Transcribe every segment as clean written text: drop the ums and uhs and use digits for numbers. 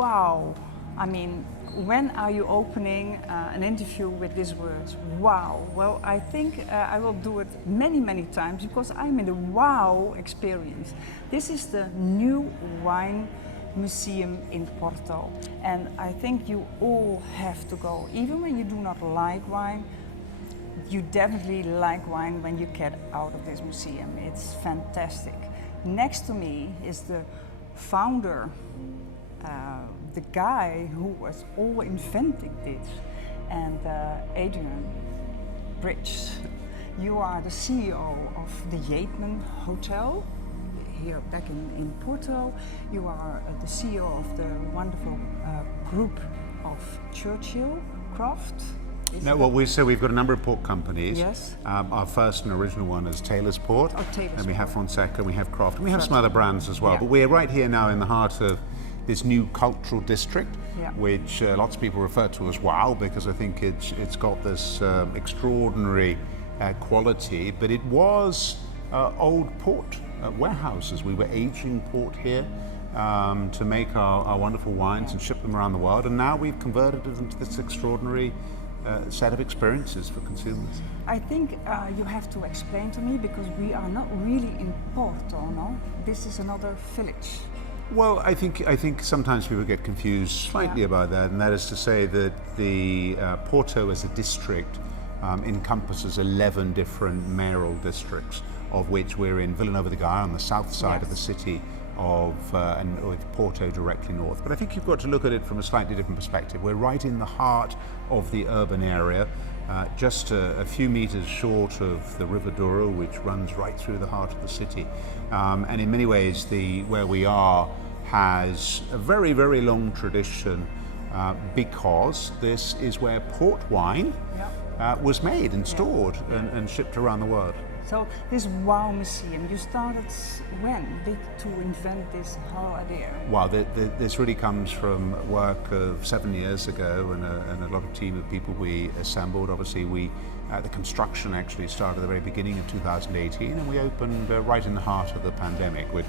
wow. I mean, when are you opening an interview with these words, wow? Well, I think I will do it many, many times because I'm in the wow experience. This is the new wine museum in Porto, and I think you all have to go. Even when you do not like wine, you definitely like wine when you get out of this museum. It's fantastic. Next to me is the founder, the guy who was all inventing this, and Adrian Bridge. You are the CEO of the Yateman Hotel here back in Porto. You are the CEO of the wonderful group of Churchill Craft. No, well, we've got a number of port companies. Yes. Our first and original one is Taylor's Port. Oh, Taylor's and we have Fonseca, and we have Craft, and we have Right. some other brands as well. Yeah. But we're right here now in the heart of this new cultural district, Yeah. which lots of people refer to as WOW, because I think it's got this extraordinary quality. But it was old port warehouses. We were aging port here to make our wonderful wines and ship them around the world. And now we've converted it into this extraordinary set of experiences for consumers. I think you have to explain to me because we are not really in Porto, no? This is another village. Well, I think sometimes people get confused slightly about that, and that is to say that the Porto as a district encompasses 11 different mayoral districts, of which we're in Villanova de Gaia on the south side of the city and with Porto directly north. But I think you've got to look at it from a slightly different perspective. We're right in the heart of the urban area, just a few meters short of the River Douro, which runs right through the heart of the city. And in many ways, where we are has a very, very long tradition because this is where port wine was made and stored and shipped around the world. So this WOW museum, you started when to invent this whole idea? Well, this really comes from work of 7 years ago and a lot of team of people we assembled. Obviously, the construction actually started at the very beginning of 2018, and we opened right in the heart of the pandemic, which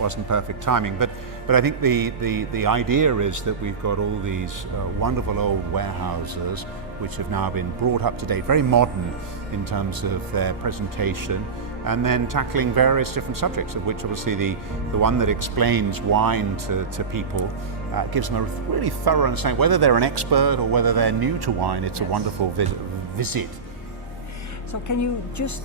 wasn't perfect timing. But I think the idea is that we've got all these wonderful old warehouses which have now been brought up to date, very modern in terms of their presentation, and then tackling various different subjects, of which obviously the one that explains wine to people gives them a really thorough understanding. Whether they're an expert or whether they're new to wine, it's a wonderful visit. So can you just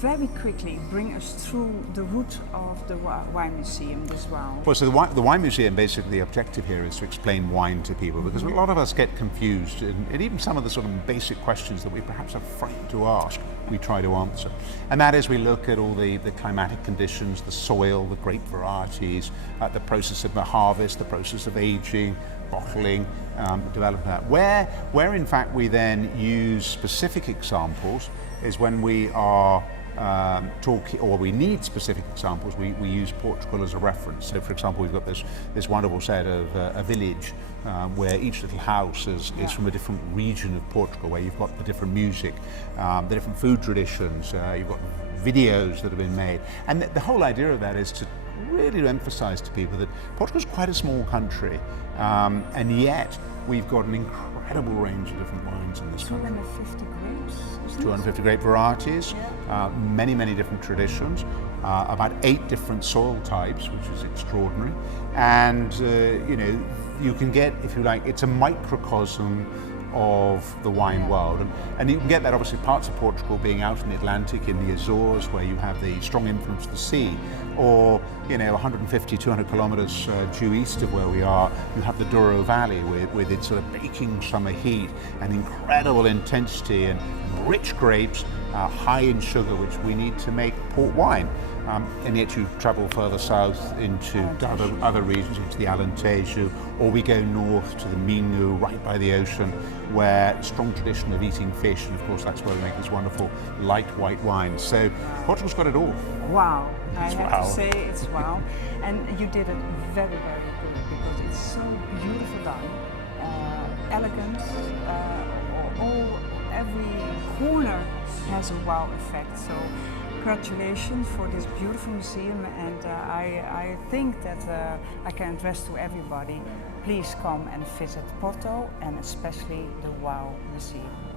very quickly bring us through the route of the wine museum as well? Well, so the wine museum, basically the objective here is to explain wine to people, because a lot of us get confused, and even some of the sort of basic questions that we perhaps are frightened to ask, we try to answer. And that is, we look at all the climatic conditions, the soil, the grape varieties, the process of the harvest, the process of aging, bottling, developing that. Where in fact we then use specific examples is when we are talking, or we need specific examples, we use Portugal as a reference. So for example, we've got this wonderful set of a village where each little house is from a different region of Portugal, where you've got the different music, the different food traditions, you've got videos that have been made. And the whole idea of that is to really emphasize to people that Portugal is quite a small country, and yet we've got an incredible range of different wines in this country. 250 grapes, isn't 250 grape varieties, many different traditions, about 8 different soil types, which is extraordinary. And you can get, if you like, it's a microcosm of the wine world, and you can get that obviously parts of Portugal being out in the Atlantic, in the Azores, where you have the strong influence of the sea, or 150, 200 kilometers due east of where we are, you have the Douro Valley with its sort of baking summer heat and incredible intensity and rich grapes, high in sugar, which we need to make port wine. And yet you travel further south into other regions, into the Alentejo, or we go north to the Minho, right by the ocean, where strong tradition of eating fish, and of course that's where we make this wonderful light white wine. So Portugal's got it all. Wow, I have to say it's wow. And you did it very, very good, because it's so beautiful done, elegant, every corner has a wow effect. So congratulations for this beautiful museum, and I think that I can address to everybody, please come and visit Porto and especially the WOW Museum.